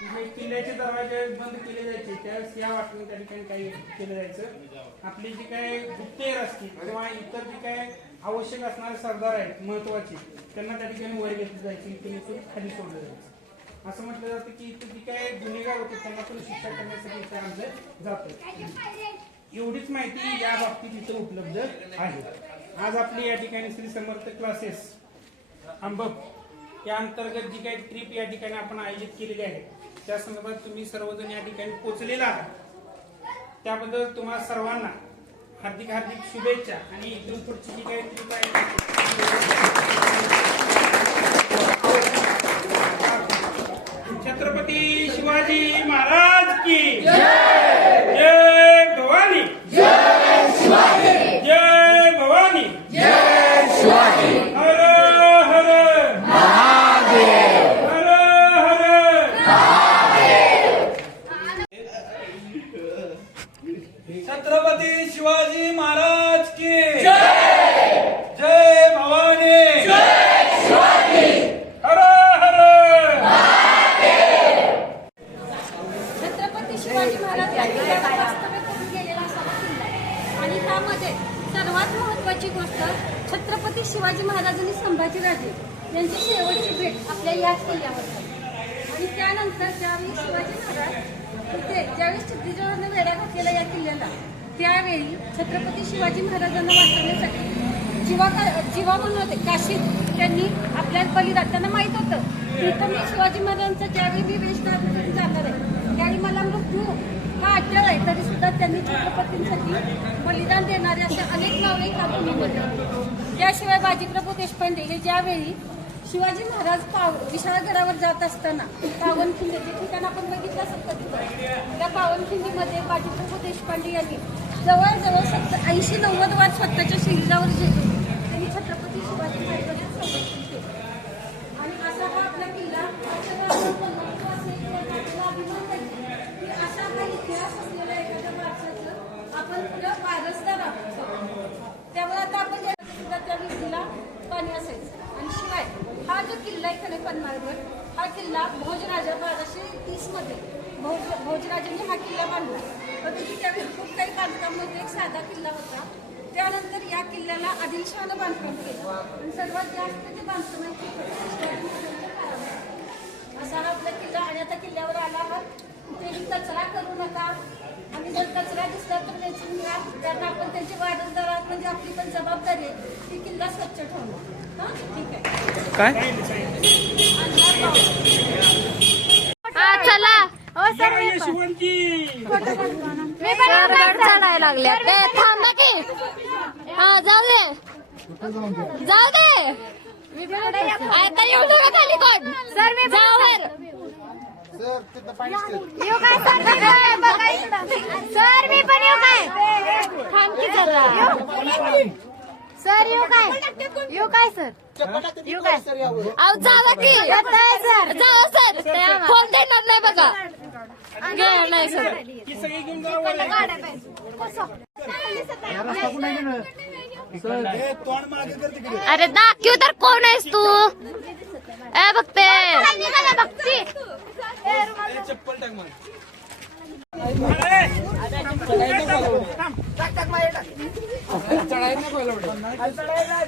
किल्ल्याचे दरवाजे बंद केले जायचे त्यावेळेस या वाटेने त्या ठिकाणी काही केलं जायचं. आपली जी काय गुप्तहेर असतील किंवा इतर जी काय आवश्यक असणारे सरदार आहेत महत्वाचे त्यांना त्या ठिकाणी वर घेतली जायची, तिथून खाली सोडलं जायचं. असं म्हटलं जातं की इथं जी काय गुन्हेगार होते त्यांना पण शिक्षा करण्यासाठी इथं आणलं जातं. एवढीच माहिती या बाबतीत इथं उपलब्ध आहे. आज आपली या ठिकाणी श्री समर्थ क्लासेस अंबप या अंतर्गत जी काही ट्रिप या ठिकाणी आपण आयोजित केलेली आहे त्या संदर्भात तुम्ही सर्वजण या ठिकाणी पोहोचलेला आहात. त्याबद्दल तुम्हाला सर्वांना हार्दिक हार्दिक शुभेच्छा. आणि इथून पुढची जी काही ट्रिप आहे छत्रपती शिवाजी महाराज की जय. जय भवानी. जय शिवाजी. जय भवानी. जय शिवाजी. हर हर महादेव. हर हर महादेव. छत्रपती शिवाजी महाराज की जय. जय भवानी. जय शिवाजी. हर हर छत्रपती शिवाजी महाराज या किल्ल्यावर वास्तव्य करून गेलेला असा हा किल्ला आहे. आणि त्यामध्ये सर्वात महत्वाची गोष्ट छत्रपती शिवाजी महाराज आणि संभाजीराजे यांची शेवटची भेट आपल्या याच किल्ल्यावर झाली. आणि त्यानंतर ज्यावेळी शिवाजी महाराज इथे ज्यावेळी क्षत्रिजांना वेढा घातलेला या किल्ल्याला त्यावेळी छत्रपती शिवाजी महाराजांना वाचवण्यासाठी जीवा म्हणून होते काशीत त्यांनी आपल्या बलिदान त्यांना माहित होतं की इथं मी शिवाजी महाराजांचा ज्यावेळी मी वेश घालून जाणार आहे त्यावेळी मला मृत्यू हा अटळ आहे तरी सुद्धा त्यांनी छत्रपतींसाठी बलिदान देणारे असे अनेक नावे काढून. त्याशिवाय बाजीप्रभू देशपांडे हे ज्यावेळी शिवाजी महाराज विशाळगडावर जात असताना पावनखिंडीचे ठिकाण आपण बघितलं असेल. त्या पावनखिंडीमध्ये बाजीप्रभू देशपांडे यांनी जवळजवळ 80-90 वार स्वतःच्या शरीरावर झेलून त्यांनी छत्रपती शिवाजी महाराजांना संरक्षण केलं. आणि असा हा आपला किल्ला अभिमान पाहिजे की असा हा इतिहास असलेला एखाद्या माणसाचं आपण पुढं वारसदार आहोत. त्यामुळे आता आपण सुद्धा त्या व्यक्तीला पाणी असायचं. आणि शिवाय हा जो किल्ला आहे खरे पन्हाळगड हा किल्ला भोजराजा 1230 मध्ये भोजराजांनी हा किल्ला बांधला. परंतु त्यावेळी खूप काही बांधकाम नव्हतं, एक साधा किल्ला होता. त्यानंतर या किल्ल्याला आदिलशहानं बांधकाम केलं आणि सर्वात जास्त जे बांधकाम आहे असा हा आपला किल्ला. आणि आता किल्ल्यावर आला आहात तेही कचरा करू नका आणि जर कचरा दिसला तर वेचून घ्या, कारण आपण त्यांचे वारसदार आहात म्हणजे आपली पण जबाबदारी आहे की किल्ला स्वच्छ ठेवणं. हां ठीक आहे. काय चला शिवणची मी पण चढायला लागले थांबा की. हा जाऊ दे जाऊ दे. आता येऊ नका खाली कोण. सर मी जाऊ येऊ काय सर मी पण येऊ काय. थांब की जरा सर येऊ काय सर येऊ काय अहो जावा की सर जाऊ सर फोन देणार नाही बघा. नाही सर अरे दाखव तर कोण आहेस तू. ए बघते चप्पल टाक मला. चढायला